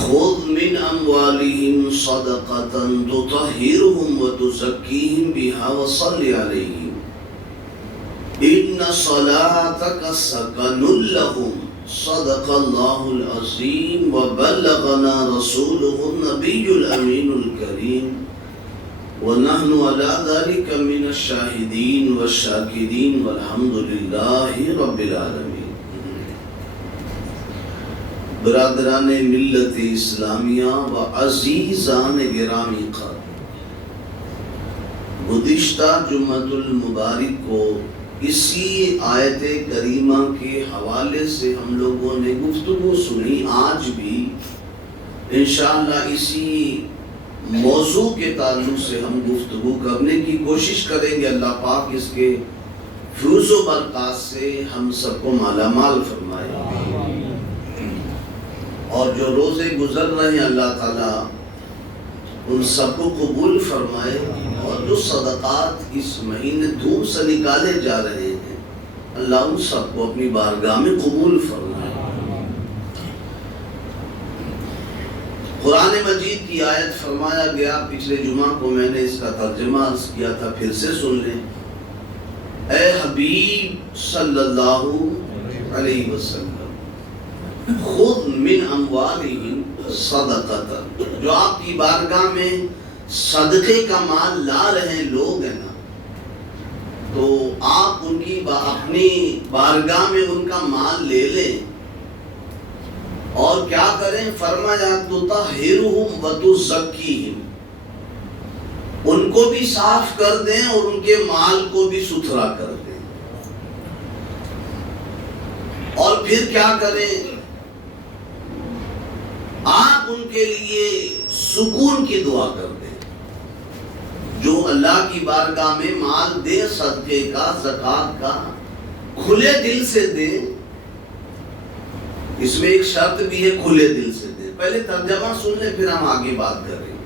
خذ من اموالهم صدقة تطهرهم وتزكيهم بها وصل عليهم ان صلاتك سكن لهم صدق الله العظيم وبلغنا رسوله النبي الامين الكريم ونحن على ذلك من الشاهدين والشاكرين والحمد لله رب العالمين. برادران ملت اسلامیہ و عزیزان گرامی قدر، گزشتہ جمعۃ المبارک کو اسی آیت کریمہ کے حوالے سے ہم لوگوں نے گفتگو سنی. آج بھی انشاءاللہ اسی موضوع کے تعلق سے ہم گفتگو کرنے کی کوشش کریں گے. اللہ پاک اس کے فیوز و برکات سے ہم سب کو مالا مال فرمائے، اور جو روزے گزر رہے ہیں اللہ تعالیٰ ان سب کو قبول فرمائے، اور جو صدقات اس مہینے دھوم سے نکالے جا رہے ہیں اللہ ان سب کو اپنی بارگاہ میں قبول فرمائے. قرآن مجید کی آیت فرمایا گیا، پچھلے جمعہ کو میں نے اس کا ترجمہ عرض کیا تھا، پھر سے سن لیں. اے حبیب صلی اللہ علیہ وسلم خذ من اموالہم صدقۃ، جو آپ کی بارگاہ میں صدقے کا مال لا رہے ہیں لوگ ہیں نا، تو آپ ان کی اپنی بارگاہ میں ان کا مال لے لیں اور کیا کریں؟ فرمایا تطہرہم وتزکیہم، ان کو بھی صاف کر دیں اور ان کے مال کو بھی ستھرا کر دیں. اور پھر کیا کریں؟ آپ ان کے لیے سکون کی دعا کر دیں. جو اللہ کی بارگاہ میں مال دے صدقے کا، زکوٰۃ کا، کھلے دل سے دے. اس میں ایک شرط بھی ہے، کھلے دل سے دے. پہلے ترجمہ سن لیں پھر ہم آگے بات کریں گے.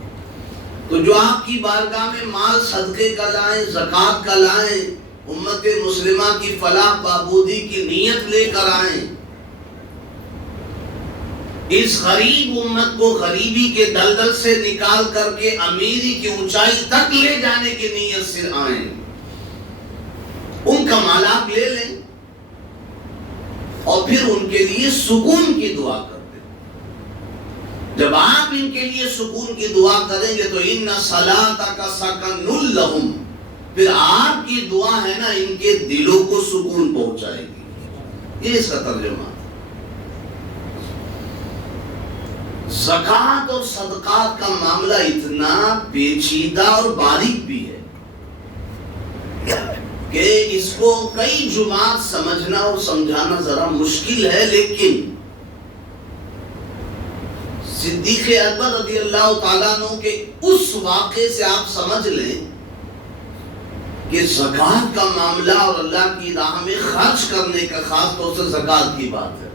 تو جو آپ کی بارگاہ میں مال صدقے کا لائیں، زکوٰۃ کا لائیں، امت مسلمہ کی فلاح بہبودی کی نیت لے کر آئیں، اس غریب امت کو غریبی کے دلدل سے نکال کر کے امیری کی اونچائی تک لے جانے کی نیت سے آئیں، ان کا مال آپ لے لیں اور پھر ان کے لیے سکون کی دعا کر دیں. جب آپ ان کے لیے سکون کی دعا کریں گے تو ان صلاتک سکن لہم، پھر آپ کی دعا ہے نا ان کے دلوں کو سکون پہنچائے گی. یہ اس کا ترجمہ. زکوٰۃ اور صدقات کا معاملہ اتنا پیچیدہ اور باریک بھی ہے کہ اس کو کئی جماعت سمجھنا اور سمجھانا ذرا مشکل ہے. لیکن صدیق اکبر رضی اللہ تعالیٰ عنہ کے اس واقعے سے آپ سمجھ لیں کہ زکوٰۃ کا معاملہ اور اللہ کی راہ میں خرچ کرنے کا، خاص طور سے زکوٰۃ کی بات ہے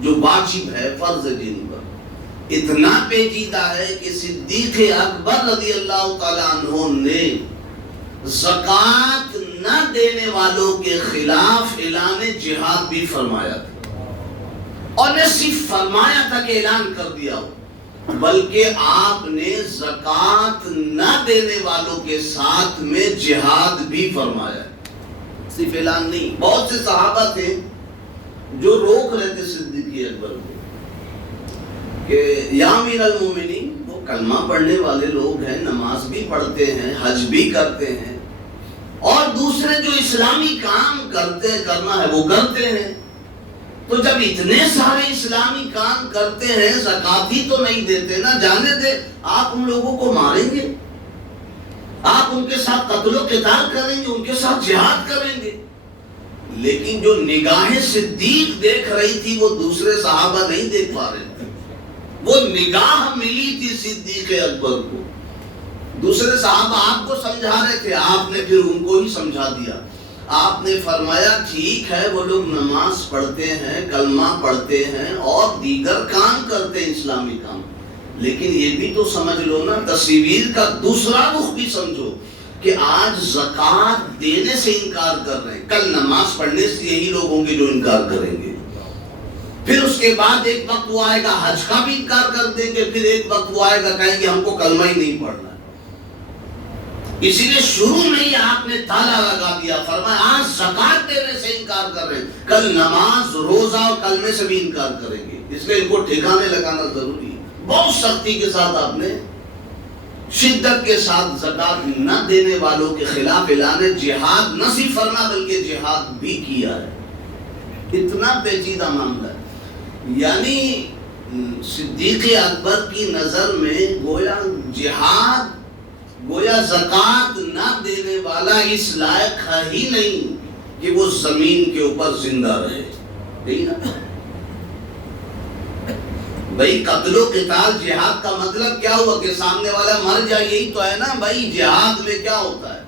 جو واجب ہے، فرض دین پر، اتنا پیچیدہ ہے کہ صدیق اکبر رضی اللہ تعالیٰ عنہ نے زکوٰۃ نہ دینے والوں کے خلاف اعلان جہاد بھی فرمایا تھا. اور نہ صرف فرمایا تھا کہ اعلان کر دیا ہو، بلکہ آپ نے زکوٰۃ نہ دینے والوں کے ساتھ میں جہاد بھی فرمایا. صرف اعلان نہیں. بہت سے صحابہ تھے جو روک رہے تھے صدیق اکبر کو کہ یا امیر المومنین، وہ کلمہ پڑھنے والے لوگ ہیں، نماز بھی پڑھتے ہیں، حج بھی کرتے ہیں، اور دوسرے جو اسلامی کام کرنا ہے وہ کرتے ہیں. تو جب اتنے سارے اسلامی کام کرتے ہیں، زکوٰۃ ہی تو نہیں دیتے نا، جانے دے. آپ ان لوگوں کو ماریں گے، آپ ان کے ساتھ قتل و قتال کریں گے، ان کے ساتھ جہاد کریں گے. لیکن جو نگاہیں صدیق دیکھ رہی تھی وہ دوسرے صحابہ نہیں دیکھ پا رہے تھے. وہ نگاہ ملی تھی صدیق اکبر کو. دوسرے صحابہ آپ کو سمجھا رہے تھے، آپ نے پھر ان کو ہی سمجھا دیا. آپ نے فرمایا ٹھیک ہے وہ لوگ نماز پڑھتے ہیں، کلمہ پڑھتے ہیں اور دیگر کام کرتے ہیں اسلامی کام، لیکن یہ بھی تو سمجھ لو نا، تصویر کا دوسرا رخ بھی سمجھو کہ آج زکوٰۃ دینے سے انکار کر رہے ہیں، کل نماز پڑھنے سے یہی لوگ ہوں گے جو انکار کریں گے. پھر اس کے بعد ایک وقت وہ آئے گا حج کا بھی انکار کر دیں گے، پھر ایک وقت وہ آئے گا کہیں گے ہم کو کلمہ ہی نہیں پڑھنا۔ اسی لیے شروع میں ہی آپ نے تالا لگا دیا، فرمایا آج زکات دینے سے انکار کر رہے ہیں، کل نماز روزہ اور کلمے سے بھی انکار کریں گے، اس لیے ان کو ٹھکانے لگانا ضروری ہے۔ بہت سختی کے ساتھ آپ نے شدت کے ساتھ زکات نہ دینے والوں کے خلاف اعلان جہاد نہ صرف فرما بلکہ جہاد بھی کیا ہے۔ اتنا پیچیدہ معاملہ ہے، یعنی صدیق اکبر کی نظر میں گویا جہاد، گویا زکات نہ دینے والا اس لائق ہے ہی نہیں کہ وہ زمین کے اوپر زندہ رہے، نہیں نا بھائی۔ قتل و قتال جہاد کا مطلب کیا ہوا کہ سامنے والا مر جائے، یہی تو ہے نا بھائی۔ جہاد میں کیا ہوتا ہے؟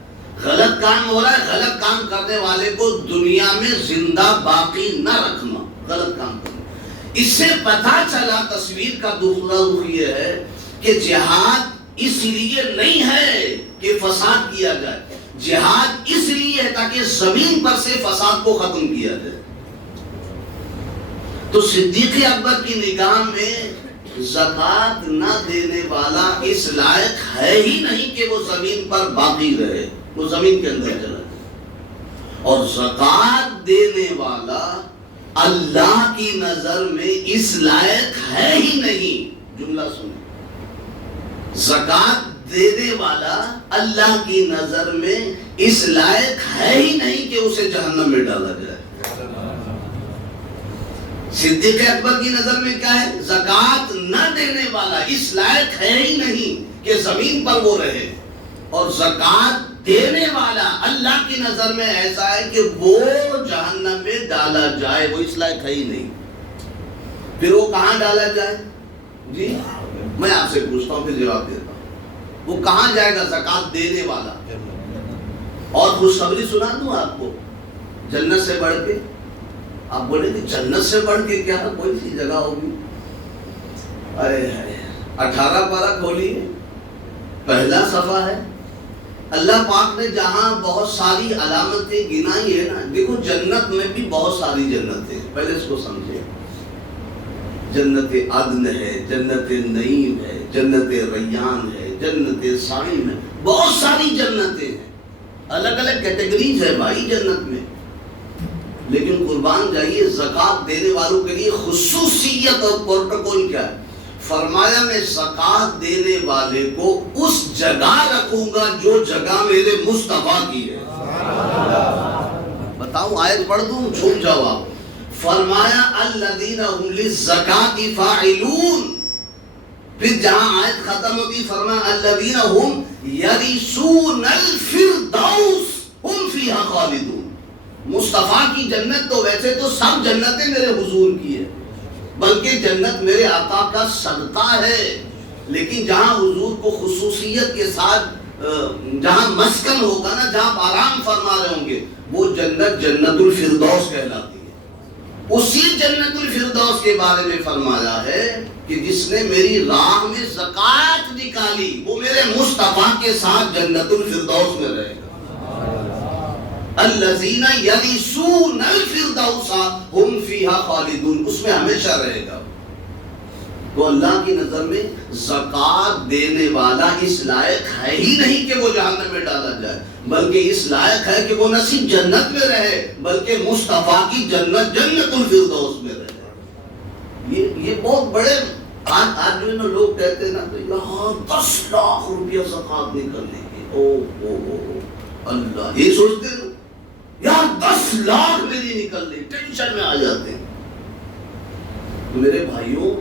غلط کام ہو رہا ہے، غلط کام کرنے والے کو دنیا میں زندہ باقی نہ رکھنا، غلط کام کرنا۔ اس سے پتہ چلا تصویر کا دوسرا رخ یہ ہے کہ جہاد اس لیے نہیں ہے کہ فساد کیا جائے، جہاد اس لیے ہے تاکہ زمین پر سے فساد کو ختم کیا جائے۔ تو صدیق اکبر کی نگاہ میں زکات نہ دینے والا اس لائق ہے ہی نہیں کہ وہ زمین پر باقی رہے، وہ زمین کے اندر چلا جائے۔ اور زکات دینے والا اللہ کی نظر میں اس لائق ہے ہی نہیں، جملہ سنیں، زکات دینے والا اللہ کی نظر میں اس لائق ہے ہی نہیں کہ اسے جہنم میں ڈالا جائے۔ صدیق اکبر کی نظر میں کیا ہے؟ زکات نہ دینے والا اس لائق ہے ہی نہیں کہ زمین پر وہ رہے، اور زکات دینے والا اللہ کی نظر میں ایسا ہے کہ وہ جہنم میں ڈالا جائے، وہ اس لائق ہے ہی نہیں۔ پھر وہ کہاں ڈالا جائے؟ جی میں آپ سے پوچھتا ہوں، پھر جواب دیتا ہوں، وہ کہاں جائے گا زکات دینے والا؟ اور خوشخبری سنا دوں آپ کو، جنت سے بڑھ کے، آپ بولیں کہ جنت سے بڑھ کے کیا کوئی سی جگہ ہوگی؟ ارے 18 پارہ کھولیے، پہلا صفحہ ہے۔ اللہ پاک نے جہاں بہت ساری علامتیں گنائی ہے نا، دیکھو جنت میں بھی بہت ساری جنتیں، پہلے اس کو سمجھے۔ جنت عدن ہے، جنت نعیم ہے، جنت ریان ہے، جنت سعیم ہے، بہت ساری جنتیں ہیں، الگ الگ کیٹیگریز ہے بھائی جنت میں۔ لیکن قربان جائیے زکات دینے والوں کے لیے خصوصیت اور پروٹوکول کیا ہے؟ فرمایا میں زکات دینے والے کو اس جگہ رکھوں گا جو جگہ میرے مصطفیٰ کی ہے۔ بتاؤ آیت پڑھ دوں، چھوٹ جاؤ آپ۔ فرمایا الذین هم للزکاۃ فاعلون، پھر جہاں آیت ختم ہوتی فرمایا الذین هم یرثون الفردوس هم فیہا خالدون۔ مصطفیٰ کی جنت تو ویسے تو سب جنتیں میرے حضور کی ہے، بلکہ جنت میرے آقا کا صدقہ ہے، لیکن جہاں حضور کو خصوصیت کے ساتھ جہاں مسکن ہوگا نا، جہاں آرام فرما رہے ہوں گے، وہ جنت جنت الفردوس کہلاتی ہے۔ اسی جنت الفردوس کے بارے میں فرمایا ہے کہ جس نے میری راہ میں زکات نکالی وہ میرے مصطفیٰ کے ساتھ جنت الفردوس میں رہے گا۔ الذین یرثون الفردوس هم فیہا خالدون، اس میں ہمیشہ رہے گا۔ تو اللہ کی نظر میں زکات دینے والا اس لائق ہے ہی نہیں کہ وہ جہنم میں ڈالا جائے، بلکہ اس لائق ہے کہ وہ نہ صرف جنت میں رہے بلکہ مصطفیٰ کی جنت جنت الفردوس میں رہے۔ یہ بہت بڑے آج جو لوگ کہتے ہیں نا تو یہاں 10 لاکھ روپیہ زکات نکلنے کی، او اللہ، یہ سوچتے ہیں یہاں 10 لاکھ میری نکل رہی، ٹینشن میں آ جاتے ہیں۔ میرے بھائیوں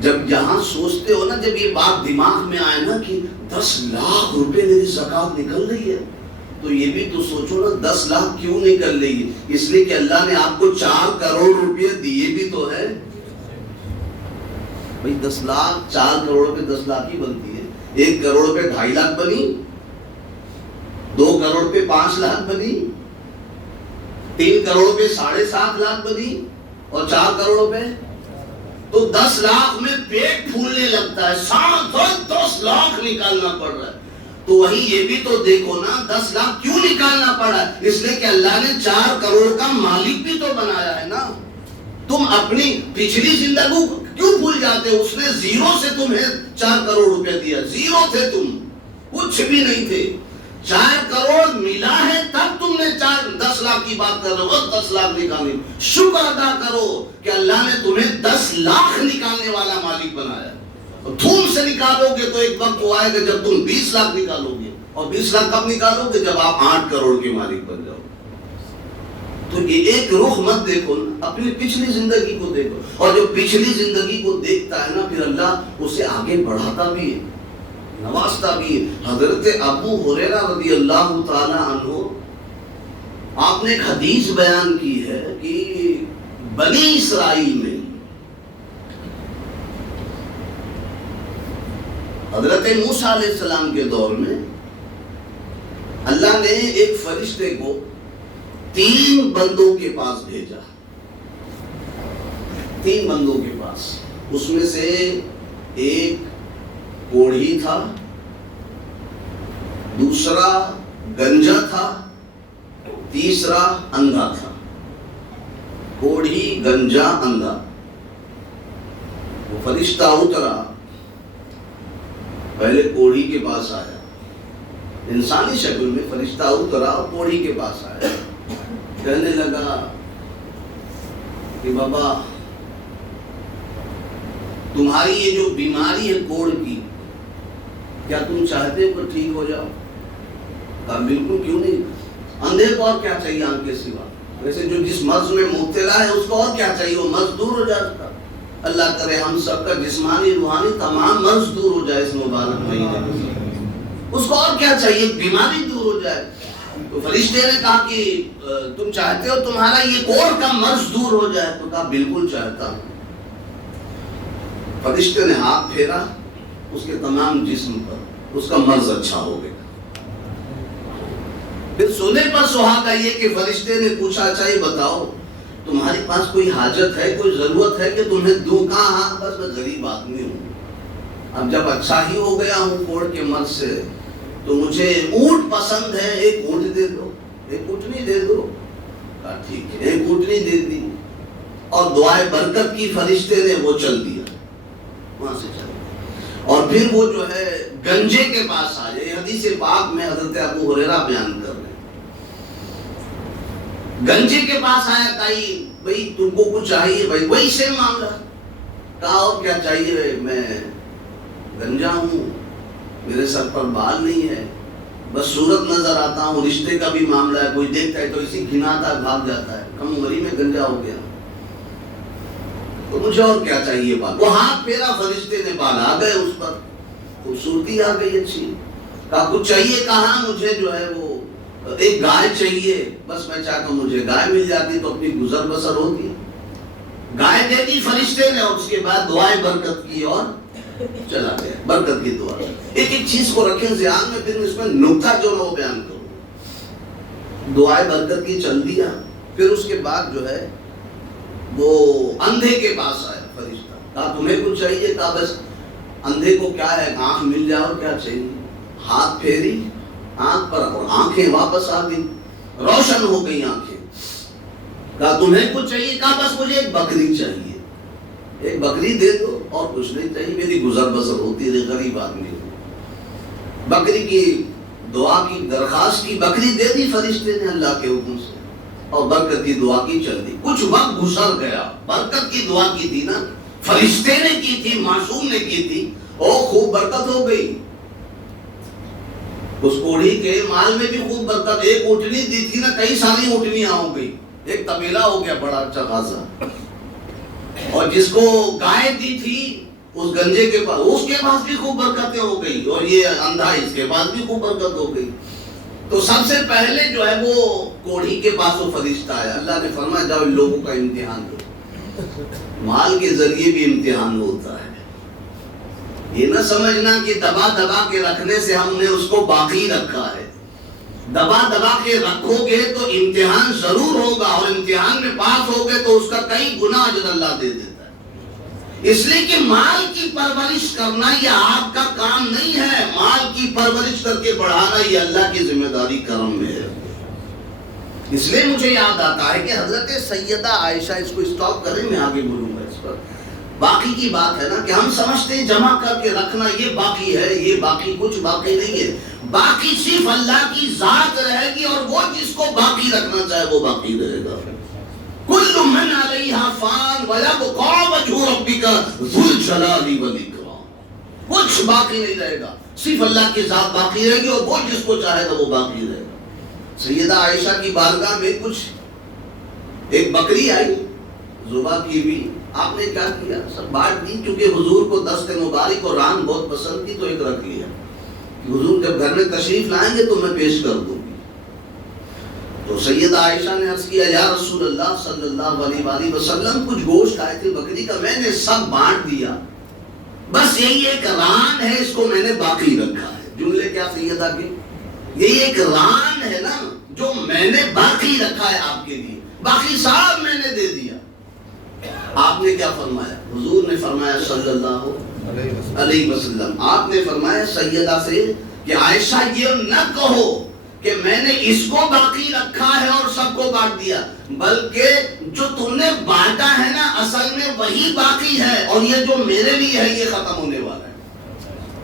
جب یہاں سوچتے ہو نا، جب یہ بات دماغ میں آئے نا کہ 10 لاکھ روپے میری زکات نکل رہی ہے، تو یہ بھی تو سوچو نا 10 لاکھ کیوں نکل رہی ہے؟ اس لیے کہ اللہ نے آپ کو 4 کروڑ روپے دیے بھی تو ہے بھائی۔ 10 لاکھ 4 کروڑ پہ 10 لاکھ ہی بنتی ہے، 1 کروڑ پہ 2.5 لاکھ بنی، 2 کروڑ پہ 5 لاکھ بنی، 3 کروڑ پہ 7.5 لاکھ بنی، اور 4 کروڑ پہ تو 10 لاکھ میں پیٹ پھولنے لگتا ہے، 10 لاکھ نکالنا پڑ رہا ہے۔ تو وہی یہ بھی تو دیکھو نا 10 لاکھ کیوں نکالنا پڑا ہے؟ اس لیے کہ اللہ نے 4 کروڑ کا مالک بھی تو بنایا ہے نا۔ تم اپنی پچھلی زندگی کو کیوں بھول جاتے ہو؟ اس نے زیرو سے تمہیں 4 کروڑ روپے دیا، زیرو تھے تم، کچھ بھی نہیں تھے، 4 کروڑ ملا ہے تب تم نے 10 لاکھ کی بات کر رہے ہو، 10 لاکھ نکالنے، شکر ادا کرو کہ اللہ نے تمہیں 10 لاکھ نکالنے والا مالک بنایا۔ دھوم سے نکالو گے تو ایک وقت وہ آئے گا جب تم 20 لاکھ نکالو گے، اور 20 لاکھ کب نکالو گے؟ جب آپ 8 کروڑ کے مالک بن جاؤ۔ تو یہ ایک رخ مت دیکھو نا، اپنی پچھلی زندگی کو دیکھو، اور جو پچھلی زندگی کو دیکھتا ہے نا پھر اللہ اسے آگے بڑھاتا بھی ہے، نوازتا بھی ہے۔ حضرت ابو ہریرہ رضی اللہ تعالی عنہ، آپ نے ایک حدیث بیان کی ہے کہ بنی اسرائیل میں حضرت موسیٰ علیہ السلام کے دور میں اللہ نے ایک فرشتے کو 3 بندوں کے پاس بھیجا، 3 بندوں کے پاس، اس میں سے ایک کوڑھی تھا، دوسرا گنجا تھا، تیسرا اندھا تھا۔ کوڑھی، گنجا، اندھا۔ وہ فرشتہ اترا، پہلے کوڑھی کے پاس آیا، انسانی شکل میں فرشتہ اترا اور کوڑھی کے پاس آیا، کہنے لگا کہ بابا تمہاری یہ جو بیماری ہے کوڑ کی، کیا تم چاہتے ہو کہ ٹھیک ہو جاؤ؟ کہا بالکل، کیوں نہیں، اندھے کو اور کیا چاہیے آنکھ کے سوا، ویسے جو جس مرض میں مبتلا ہے اس کو اور کیا چاہیے، وہ مرض دور ہو جائے گا۔ اللہ کرے ہم سب کا جسمانی روحانی تمام مرض دور ہو جائے اس مبارک مہینے میں، اس کو اور کیا چاہیے، بیماری دور ہو جائے۔ تو فرشتے نے کہا کہ تم چاہتے ہو تمہارا یہ کوڑ کا مرض دور ہو جائے؟ تو کہا بالکل چاہتا ہوں۔ فرشتے نے ہاتھ پھیرا اس کے تمام جسم پر، اس کا مرض اچھا ہو گیا۔ پھر سونے پر سہاگا یہ کہ فرشتے نے پوچھا اچھا یہ بتاؤ تمہارے پاس کوئی حاجت ہے، کوئی ضرورت ہے کہ تمہیں دوں؟ کہاں؟ ہاں بس میں غریب آدمی ہوں، اب جب اچھا ہی ہو گیا ہوں کوڑ کے مرض سے تو مجھے اونٹ پسند ہے، ایک اونٹ دے دو، ایک اونٹنی دے دو۔ کہا ٹھیک ہے، ایک اونٹنی دے دی، اور دعائے برکت کی فرشتے نے، وہ چل دیا، وہاں سے چل دیا۔ اور پھر وہ جو ہے گنجے کے پاس آئے، حدیث پاک میں حضرت ابو ہریرہ بیان کر رہے ہیں، گنجے کے پاس آیا، کہا بھائی تم کو کچھ چاہیے؟ بھائی وہی سیم معاملہ، کہا اور کیا چاہیے، میں گنجا ہوں، میرے سر پر بال نہیں ہے، بس صورت نظر آتا ہوں، رشتے کا بھی معاملہ ہے، کوئی دیکھتا ہے تو اسی گھناتا بھاگ جاتا ہے، کم عمری میں گنجا ہو گیا، تو مجھے اور کیا چاہیے بال؟ وہ ہاتھ پھیرا، فرشتے نے بال آ گئے اس پر، خوبصورتی آ گئی اچھی۔ کہا کچھ چاہیے؟ کہا مجھے جو ہے وہ ایک گائے چاہیے، بس میں چاہتا ہوں مجھے گائے مل جاتی تو اپنی گزر بسر ہوتی۔ گائے دے دی فرشتے نے، اور اس کے بعد دعائیں برکت کی اور چلا گیا، برکت کی دعا۔ ایک ایک چیز کو رکھیں ذہن میں، پھر اس میں نکتہ جو ہے وہ بیان کروں۔ دعائیں برکت کی چل دیا، پھر اس کے بعد جو ہے وہ اندھے کے پاس آیا فرشتہ، کہا تمہیں کچھ چاہیے؟ کہا بس اندھے کو کیا ہے، آنکھ مل جائے اور کیا چاہیے۔ ہاتھ پھیری آنکھ پر اور آنکھیں واپس آ گئی، روشن ہو گئی آنکھیں۔ کہا تمہیں کچھ چاہیے؟ کہا بس مجھے ایک بکری چاہیے، ایک بکری دے دو، اور کچھ نہیں چاہیے، میری گزر بسر ہوتی ہے، غریب آدمی ہوں۔ بکری کی دعا کی درخواست کی، بکری دے دی فرشتے نے اللہ کے حکم سے، اور برکت کی دعا کی چل دی۔ کچھ وقت گزر گیا، برکت کی دعا کی تھی نا، فرشتے نے کی تھی، معصوم نے کی تھی، اور خوب برکت ہو گئی۔ اس کوڑھی کے مال میں بھی خوب برکت، ایک اونٹنی دی تھی نا، کئی ساری اونٹنیاں ہو گئی، ایک طبیلہ ہو گیا بڑا اچھا خاصا۔ اور جس کو گائے دی تھی اس گنجے کے پاس، اس کے پاس بھی خوب برکتیں ہو گئی، اور یہ اندھا اس کے پاس بھی خوب برکت ہو گئی۔ تو سب سے پہلے جو ہے وہ کوڑھی کے پاس وہ فرشتہ آیا، اللہ نے فرمایا جاؤ ان لوگوں کا امتحان دو۔ مال کے ذریعے بھی امتحان ہوتا ہے، یہ نہ سمجھنا کہ دبا دبا کے رکھنے سے ہم نے اس کو باقی رکھا ہے۔ دبا دبا کے رکھو گے تو امتحان ضرور ہوگا، اور امتحان میں پاس ہو گے تو اس کا کئی گنا اجر اللہ دے دیتا ہے۔ اس لیے کہ مال کی پرورش کرنا یہ آپ کا کام نہیں ہے، مال کی پرورش کر کے بڑھانا یہ اللہ کی ذمہ داری کرم میں ہے۔ اس لیے مجھے یاد آتا ہے کہ حضرت سیدہ عائشہ، اس کو اسٹاپ کریں، میں آگے بولوں گا اس پر، باقی کی بات ہے نا کہ ہم سمجھتے ہیں جمع کر کے رکھنا یہ باقی ہے، یہ باقی کچھ باقی نہیں ہے، باقی صرف اللہ کی ذات رہے گی، اور وہ جس کو باقی رکھنا چاہے وہ باقی رہے گا۔ کل من علیہا فان ویبقی وجہ ربک ذو الجلال والاکرام، کچھ باقی نہیں رہے گا، صرف اللہ کی ذات باقی رہے گی، اور وہ جس کو چاہے گا وہ باقی رہے گا۔ سیدہ عائشہ کی بارگاہ میں ایک بکری آئی، ذبح کی بھی، آپ نے کیا کیا؟ سب بانٹ دی، چونکہ حضور کو دست مبارک اور ران بہت پسند تھی تو ایک رکھ لیا، حضور جب گھر میں تشریف لائیں گے تو میں پیش کر دوں گی۔ تو سیدہ عائشہ نے عرض کیا، یا رسول اللہ صلی اللہ علیہ وآلہ وسلم، کچھ گوشت آئے تھے بکری کا، میں نے سب بانٹ دیا، بس یہی ایک ران ہے، اس کو میں نے باقی رکھا ہے۔ جملے کیا سیدہ کے؟ یہی ایک ران ہے نا جو میں نے باقی رکھا ہے آپ کے لیے، باقی صاحب میں نے دے دیا۔ آپ نے کیا فرمایا؟ حضور نے فرمایا صلی اللہ علیہ وسلم، آپ نے فرمایا سیدہ سے کہ عائشہ یہ نہ کہو کہ میں نے اس کو باقی رکھا ہے اور سب کو بانٹ دیا، بلکہ جو تم نے بانٹا ہے نا اصل میں وہی باقی ہے، اور یہ جو میرے لیے ہے یہ ختم ہونے والا ہے۔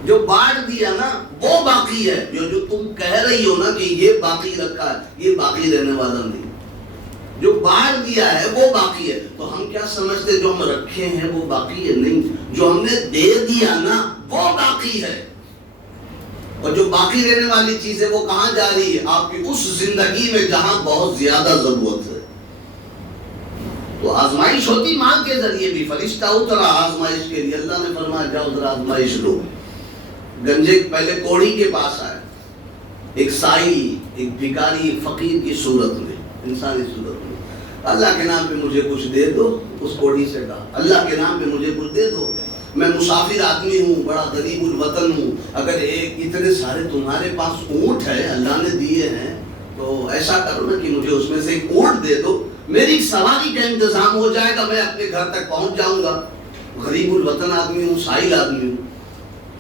جو بانٹ دیا نا وہ باقی ہے، جو تم کہہ رہی ہو نا کہ یہ باقی رکھا ہے، یہ باقی رہنے والا نہیں، جو بانٹ دیا ہے وہ باقی ہے۔ تو ہم کیا سمجھتے جو ہم رکھے ہیں وہ باقی ہے؟ نہیں، جو ہم نے دے دیا نا وہ باقی ہے، اور جو باقی رہنے والی چیز ہے وہ کہاں جا رہی ہے؟ آپ کی اس زندگی میں جہاں بہت زیادہ ضرورت ہے۔ تو آزمائش ہوتی مال کے ذریعے بھی، فرشتہ اترا آزمائش کے لیے، اللہ نے فرمایا جاؤ ذرا آزمائش لو۔ گنجے پہلے کوڑی کے پاس آئے، ایک سائی، ایک بھکاری، ایک فقیر کی صورت میں، انسانی صورت میں، اللہ کے نام پہ مجھے کچھ دے دو۔ اس کوڑی سے کہا اللہ کے نام پہ مجھے کچھ دے دو، میں مسافر آدمی ہوں، بڑا غریب الوطن ہوں، اگر اتنے سارے تمہارے پاس اونٹ ہے اللہ نے دیے ہیں تو ایسا کرو نا کہ مجھے اس میں سے ایک اونٹ دے دو، میری سواری کا انتظام ہو جائے گا، میں اپنے گھر تک پہنچ جاؤں گا، غریب الوطن آدمی ہوں، سائل آدمی ہوں۔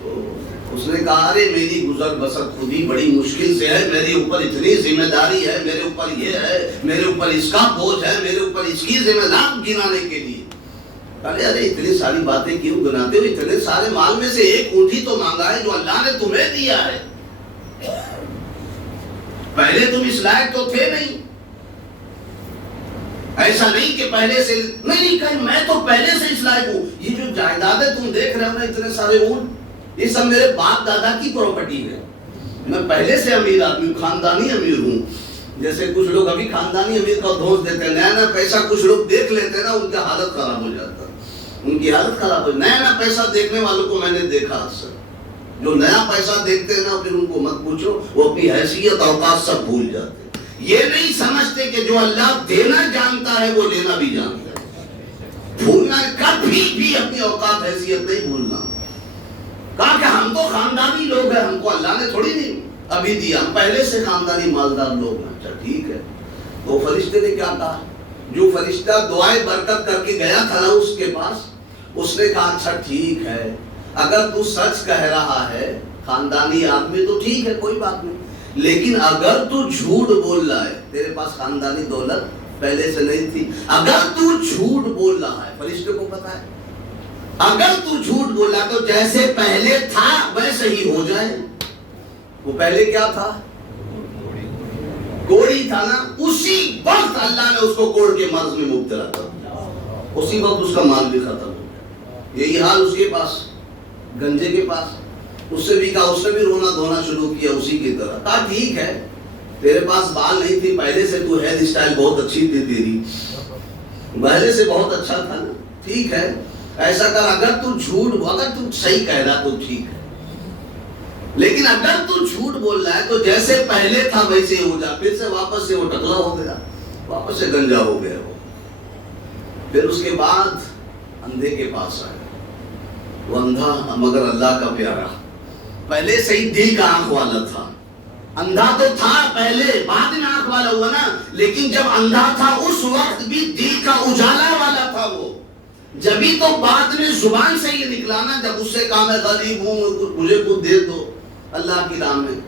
تو اس نے کہا ارے میری گزر بسر خود ہی بڑی مشکل سے ہے، میرے اوپر اتنی ذمہ داری ہے، میرے اوپر یہ ہے، میرے اوپر اس کا بوجھ ہے، میرے اوپر اس کی ذمہ داری گنانے کے لیے۔ ارے اتنی ساری باتیں کیوں گناتے ہو؟ اتنے سارے مال میں سے ایک اونٹی تو مانگا ہے جو اللہ نے تمہیں دیا ہے، پہلے تم اس لائق تو تھے نہیں، ایسا نہیں کہ پہلے سے نہیں کہیں میں تو پہلے سے اس لائق ہوں۔ یہ جو جائیدادیں تم دیکھ رہے ہو نا، اتنے سارے اونٹ، یہ سب میرے باپ دادا کی پراپرٹی ہے، میں پہلے سے امیر آدمی ہوں، خاندانی امیر ہوں۔ جیسے کچھ لوگ ابھی خاندانی امیر کا دھوس دیتے ہیں، نیا نیا پیسہ کچھ لوگ دیکھ لیتے ہیں نا، ان کا حالت خراب ہو جاتا ہے، ان کی حالت خراب ہو۔ نیا نیا پیسہ دیکھنے والوں کو میں نے دیکھا اکثر، جو نیا پیسہ دیکھتے ہیں نا پھر ان کو مت پوچھو، وہ اپنی حیثیت اوقات سب بھول جاتے ہیں۔ یہ نہیں سمجھتے کہ جو اللہ دینا جانتا ہے وہ لینا بھی جانتا ہے۔ بھولنا کبھی بھی اپنی اوقات حیثیت نہیں بھولنا۔ کہا کہ ہم تو خاندانی لوگ ہیں، ہم کو اللہ نے تھوڑی نہیں ابھی دیا، ہم پہلے سے خاندانی مالدار لوگ ہیں۔ اچھا ٹھیک ہے، تو فرشتے نے کیا کہا؟ جو فرشتہ دعائے برکت کر کے گیا تھا نا اس کے پاس، اس نے کہا اچھا ٹھیک ہے، اگر تو سچ کہہ رہا ہے، خاندانی آدمی تو ٹھیک ہے کوئی بات نہیں، لیکن اگر تو جھوٹ بول رہا ہے، تیرے پاس خاندانی دولت پہلے سے نہیں تھی، اگر تو جھوٹ بول رہا ہے، فرشتے کو پتا ہے اگر تو جھوٹ بولا تو جیسے پہلے تھا ویسے ہی ہو جائے۔ وہ پہلے کیا تھا؟ کوڑی تھا نا، اسی وقت اللہ نے اس کو کوڑ کے مرض میں مبتلا کر دیا، اسی وقت اس کا مال بھی ختم ہو گیا۔ یہی حال اس کے پاس، گنجے کے پاس، اس سے بھی کہا، اس نے بھی رونا دھونا شروع کیا اسی کی طرح۔ کہا ٹھیک ہے، تیرے پاس بال نہیں تھی پہلے سے، تو ہیئر اسٹائل بہت اچھی تھی تیری، پہلے سے بہت اچھا تھا نا، ٹھیک ہے ایسا کر، اگر تو جھوٹ، اگر تو صحیح کہہ رہا تو ٹھیک ہے، لیکن اگر تو جھوٹ بول رہا ہے تو جیسے پہلے تھا ویسے ہو جا۔ پھر سے واپس سے وہ ٹکلا ہو گیا، واپس سے گنجا ہو گیا وہ۔ پھر اس کے بعد اندھے کے پاس آئے، وہ اندھا مگر اللہ کا پیارا، پہلے سے ہی دل کا آنکھ والا تھا، اندھا تو تھا پہلے، بعد میں آنکھ والا ہوا نا، لیکن جب اندھا تھا اس وقت بھی دل کا اجالا والا تھا وہ، جبھی تو بعد میں زبان سے یہ نکلا نا، جب اس سے کہا میں غریب ہوں مجھے کچھ دے دو اللہ کی راہ میں،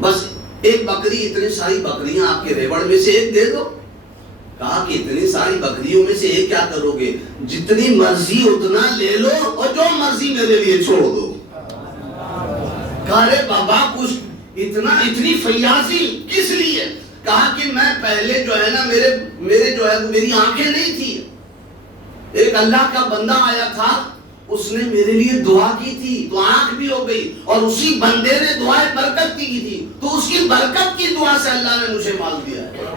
بس ایک بکری، اتنی ساری بکریاں آپ کے ریوڑ میں سے ایک دے دو. کہا کہ اتنی ساری بکریوں میں سے ایک کیا کرو گے؟ جتنی مرضی اتنا لے لو اور جو مرضی میرے لیے چھوڑ دو. کہا رے بابا کچھ اتنی فیاضی کس لیے؟ کہا کہ میں پہلے جو ہے نا میرے جو ہے میری آنکھیں نہیں تھی. ایک اللہ کا بندہ آیا تھا، اس نے میرے لیے دعا کی تھی تو آنکھ بھی ہو گئی، اور اسی بندے نے دعائیں برکت کی تھی تو اس کی برکت کی دعا سے اللہ نے مجھے مال دیا ہے.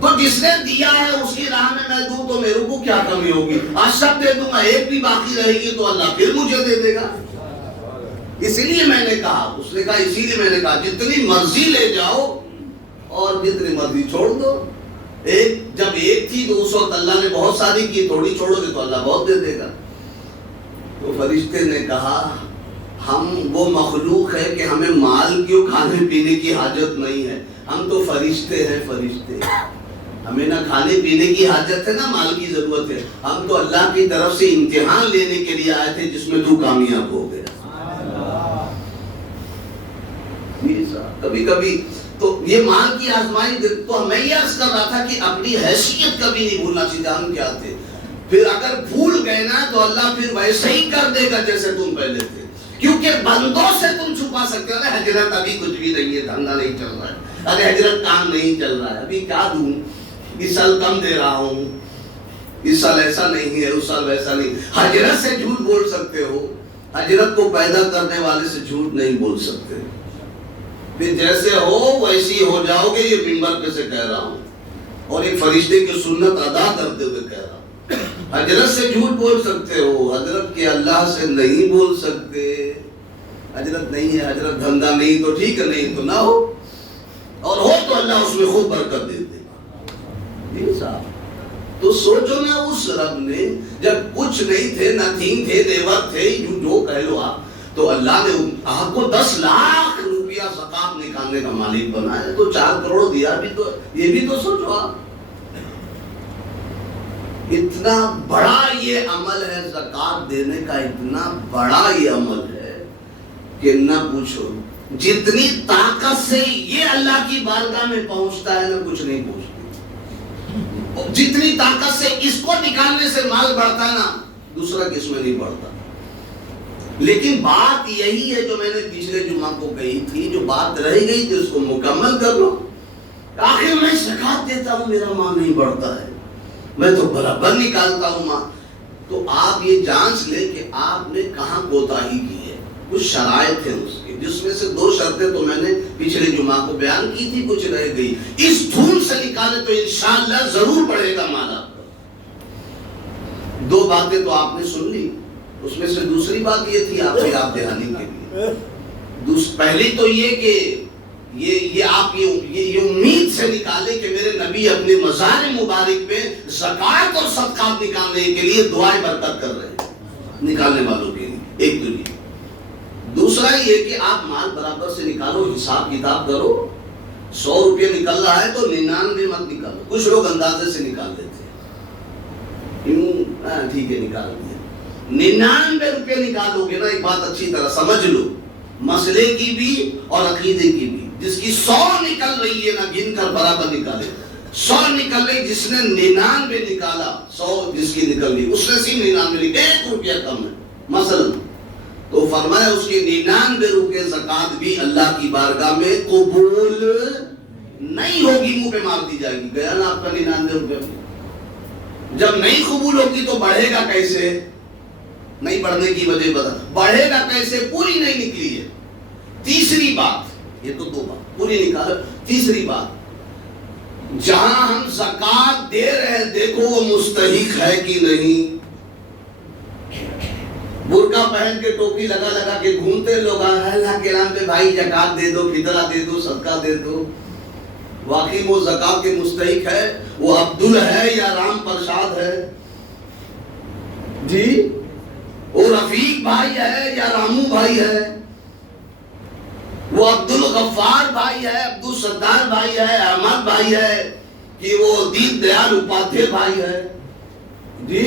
تو جس نے دیا ہے اس کی راہ میں میں دوں تو میرے کو کیا کمی ہوگی؟ آج سب دے دوں گا، ایک بھی باقی رہے گی تو اللہ پھر مجھے دے دے گا. اسی لیے میں نے کہا، اس نے کہا اسی لیے میں نے کہا جتنی مرضی لے جاؤ اور جتنی مرضی چھوڑ دو. جب ایک تھی تو اس وقت اللہ نے بہت ساری کی، تھوڑی چھوڑو گے تو اللہ بہت دے دے گا. تو فرشتے نے کہا ہم وہ مخلوق ہے کہ ہمیں مال کیوں کھانے پینے کی حاجت نہیں ہے، ہم تو فرشتے ہیں. فرشتے ہمیں نہ کھانے پینے کی حاجت ہے نہ مال کی ضرورت ہے. ہم تو اللہ کی طرف سے امتحان لینے کے لیے آئے تھے جس میں تو کامیاب ہو گیا. کبھی کبھی تو یہ مال کی آزمائش. تو میں یہ عرض کر رہا تھا کہ اپنی حیثیت کبھی نہیں بھولنا چاہیے. ہم کیا تھے؟ پھر اگر بھول گئے نا تو اللہ پھر ویسے ہی کر دے گا جیسے تم پہلے تھے، کیونکہ بندوں سے تم چھپا سکتے ہو. حضرت ابھی کچھ بھی نہیں ہے، دھندا نہیں چل رہا ہے. ارے حضرت کام نہیں چل رہا ہے، ابھی کیا دوں، اس سال کم دے رہا ہوں، اس سال ایسا نہیں ہے، اس سال ویسا نہیں. حضرت سے جھوٹ بول سکتے ہو، حضرت کو پیدا کرنے والے سے جھوٹ نہیں بول سکتے. پھر جیسے ہو ویسی ہو جاؤ گے، یہ منبر پہ سے کہہ رہا ہوں اور ایک فرشتے کی سنت ادا کرتے ہوئے کہہ رہا ہوں. حضرت سے جھوٹ بول سکتے ہو، حضرت کے اللہ سے نہیں بول سکتے. حضرت نہیں ہے، حضرت دھندا نہیں تو ٹھیک ہے، نہیں تو نہ ہو، اور ہو تو اللہ اس میں خوب برکت دے دے گا. تو سوچو نا، اس رب نے جب کچھ نہیں تھے، نتھنگ تھے، نیور تھے، جو کہہ لو آپ، تو اللہ نے آپ کو 10 لاکھ روپیہ زکات نکالنے کا مالک بنایا، تو 4 کروڑ دیا بھی. تو یہ بھی تو سوچو آپ، اتنا بڑا یہ عمل ہے زکات دینے کا، اتنا بڑا یہ عمل ہے کہ نہ پوچھو. جتنی طاقت سے یہ اللہ کی بارگاہ میں پہنچتا ہے نا، کچھ نہیں پہنچتی. جتنی طاقت سے اس کو نکالنے سے مال بڑھتا ہے نا، دوسرا کس میں نہیں بڑھتا. لیکن بات یہی ہے جو میں نے پچھلے جمعہ کو کہی تھی، جو بات رہ گئی تھی اس کو مکمل کر لو. آخر میں زکات دیتا ہوں، میرا مال نہیں بڑھتا ہے، میں تو برابر نکالتا ہوں ماں. تو آپ یہ جانچ لیں کہ آپ نے کہاں کوتاہی کی ہے. کچھ شرائط ہیں اس کے، جس میں سے 2 شرطیں تو میں نے پچھلے جمعہ کو بیان کی تھی، کچھ رہ گئی. اس دھون سے نکالے تو انشاءاللہ ضرور پڑے گا مال آپ کا. 2 باتیں تو آپ نے سن لی، اس میں سے دوسری بات یہ تھی آپ کی یاد دہانی کے لیے. پہلی تو یہ کہ یہ آپ یہ امید سے نکالے کہ میرے نبی اپنے مزار مبارک میں زکات اور صدقات نکالنے کے لیے دعائیں برکت کر رہے ہیں نکالنے والوں کے لیے. ایک تو یہ. دوسرا یہ کہ آپ مال برابر سے نکالو، حساب کتاب کرو. 100 روپے نکل رہا ہے تو 99 مت نکالو. کچھ لوگ اندازے سے نکال دیتے ہیں، ٹھیک ہے نکال دیا. 99 روپے نکالو گے نا، ایک بات اچھی طرح سمجھ لو، مسئلے کی بھی اور عقیدے کی بھی. جس کی 100 نکل رہی ہے نا، گن کر برابر نکالے. 100 نکل رہی، جس نے 99 نکالا، 100 جس کی نکل رہی، اس نے صرف 99، 1 روپیہ کم ہے مثلا. تو فرمایا اس کے 99 روپے زکات بھی اللہ کی بارگاہ میں قبول نہیں ہوگی، منہ پہ مار دی جائے گی. گیا نا آپ کا 99 روپے. جب نہیں قبول ہوگی تو بڑھے گا کیسے؟ نہیں بڑھنے کی وجہ بتا، بڑھے گا کیسے؟ پوری نہیں نکلی ہے. تیسری بات، یہ تو 2 بات پوری نکال. تیسری بات، جہاں ہم زکات دے رہے ہیں دیکھو وہ مستحق ہے کہ نہیں. برقع پہن کے ٹوپی لگا لگا کے گھومتے لوگ، اللہ کے نام پہ بھائی زکات دے دو، فطرہ دے دو، صدقہ دے دو. واقعی وہ زکات کے مستحق ہے؟ وہ عبدل ہے یا رام پرساد ہے جی؟ وہ رفیق بھائی ہے یا رامو بھائی ہے؟ وہ عبد الغفار بھائی ہے، عبد الستار بھائی ہے، احمد بھائی ہے، کہ وہ دین دیال اپادھیائے بھائی ہے جی؟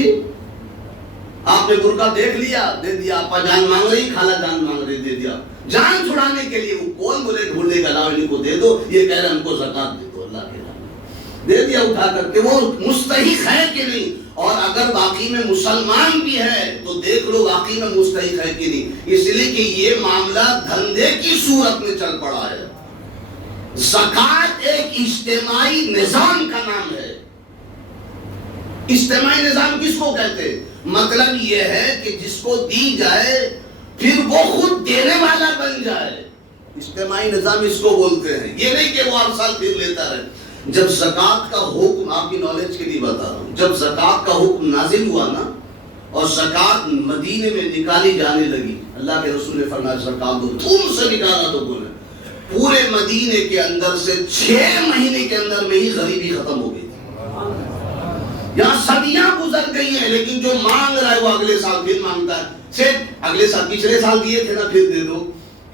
آپ نے برقع دیکھ لیا، دے دیا، آپ جان مانگ رہی، خالہ جان مانگ رہی، دے دیا، جان چھڑانے کے لیے۔ وہ کون بولے ڈھونڈے کا لاؤ ان کو دے دو، یہ کہہ رہے ہم کو زکات دے دو، اللہ کے نام دے دیا اٹھا کر کے۔ وہ مستحق ہے کہ نہیں؟ اور اگر واقعی میں مسلمان بھی ہے تو دیکھ لو واقعی میں مستحق ہے کہ نہیں، اس لیے کہ یہ معاملہ دھندے کی صورت میں چل پڑا ہے۔ زکات ایک اجتماعی نظام کا نام ہے۔ اجتماعی نظام کس کو کہتے ہیں؟ مطلب یہ ہے کہ جس کو دی جائے پھر وہ خود دینے والا بن جائے، اجتماعی نظام اس کو بولتے ہیں۔ یہ نہیں کہ وہ ہر سال پھر لیتا رہے۔ جب زکات کا حکم، آپ کی نالج کے لیے بتا رہا ہوں، جب زکات کا حکم نازل ہوا نا اور زکات مدینے میں نکالی جانے لگی، اللہ کے رسول نے فرمایا زکات دو، دھوم سے نکالا تو بولے پورے مدینے کے اندر سے 6 مہینے کے اندر میں ہی غریبی ختم ہو گئی۔ یہاں صدیاں گزر گئی ہیں لیکن جو مانگ رہا ہے وہ اگلے سال پھر مانگتا ہے۔ سیٹ اگلے سال پچھلے سال دیے تھے نا، پھر دے دو،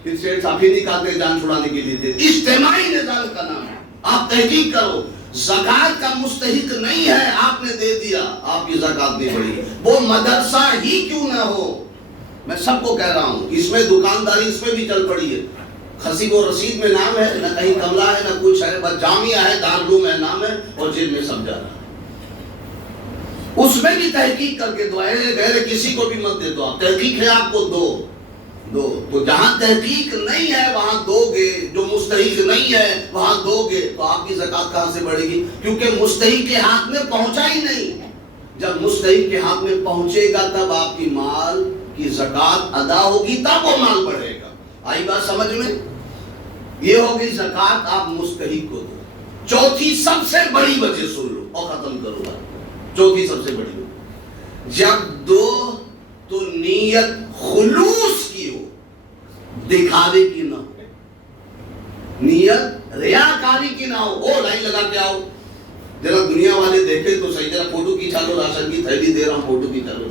پھر سیٹ صاحب پھر نکالتے جان چھڑانے کے لیے دے۔ اجتماعی نظام کا نام ہے۔ آپ تحقیق کرو، زکات کا مستحق نہیں ہے، آپ نے دے دیا، آپ کی زکات نہیں بڑھی، وہ مدرسہ ہی کیوں نہ ہو۔ میں سب کو کہہ رہا ہوں، اس میں دکانداری اس میں بھی چل پڑی ہے۔ خصیب و رسید میں نام ہے، نہ کہیں کمرہ ہے نہ کچھ ہے، بس جامعہ ہے، دارالعلوم ہے نام ہے، اور جیل میں سب جا رہا ہے۔ اس میں بھی تحقیق کر کے دو، غیر کسی کو بھی مت دے دو، آپ تحقیق ہے آپ کو دو تو جہاں تحقیق نہیں ہے وہاں دو گے، جو مستحق نہیں ہے وہاں دو گے تو آپ کی زکات کہاں سے بڑھے گی؟ کیونکہ مستحق کے ہاتھ میں پہنچا ہی نہیں۔ جب مستحق کے ہاتھ میں پہنچے گا تب آپ کی مال کی زکات ادا ہوگی، تب وہ مال بڑھے گا۔ آئی بات سمجھ میں؟ یہ ہوگی زکات آپ مستحق کو دو۔ چوتھی سب سے بڑی وجہ سن لو اور ختم کرو بات۔ چوتھی سب سے بڑی وجہ، جب دو تو نیت خلوص کی ہو، دکھاوے کی نہ ہو، نیت ریاکاری کی نہ ہو۔ لائن لگا کے آؤ، ذرا دنیا والے دیکھیں تو صحیح، ذرا فوٹو کھینچا لو، راشن کی تھیلی دے رہا ہوں، فوٹو کھینچا لو،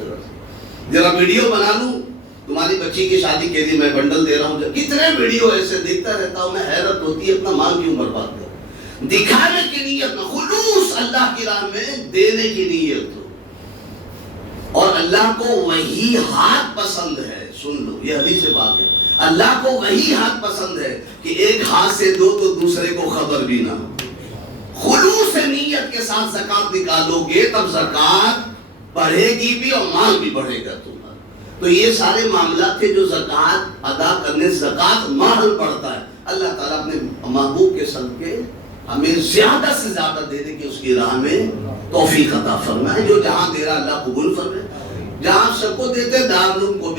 ذرا ویڈیو بنا لوں، تمہاری بچی کی شادی کے لیے میں بنڈل دے رہا ہوں۔ کتنے ویڈیو ایسے دیکھتا رہتا ہوں میں، حیرت ہوتی ہے اپنا مال کیوں برباد کر۔ دکھانے کی نیت نہ، خلوص اللہ کی راہ میں دینے کی نیت ہو۔ اور اللہ کو وہی ہاتھ پسند ہے، سن لو یہ حدیث سے بات ہے، اللہ کو وہی ہاتھ پسند ہے کہ ایک ہاتھ سے دو تو دوسرے کو خبر بھی نہ ہو۔ خلوص نیت کے ساتھ زکات نکالو گے تب زکات بڑھے گی بھی اور مال بھی بڑھے گا تمہارا۔ تو یہ سارے معاملات تھے جو زکات ادا کرنے، زکات مال پڑتا ہے۔ اللہ تعالیٰ اپنے محبوب کے صدقے ہمیں زیادہ سے زیادہ دینے کی اس کی راہ میں توفیق عطا فرمائے۔ جو جہاں دے رہا اللہ قبول فرمائے، جہاں سب کو دیتے دارالعلوم کو بھی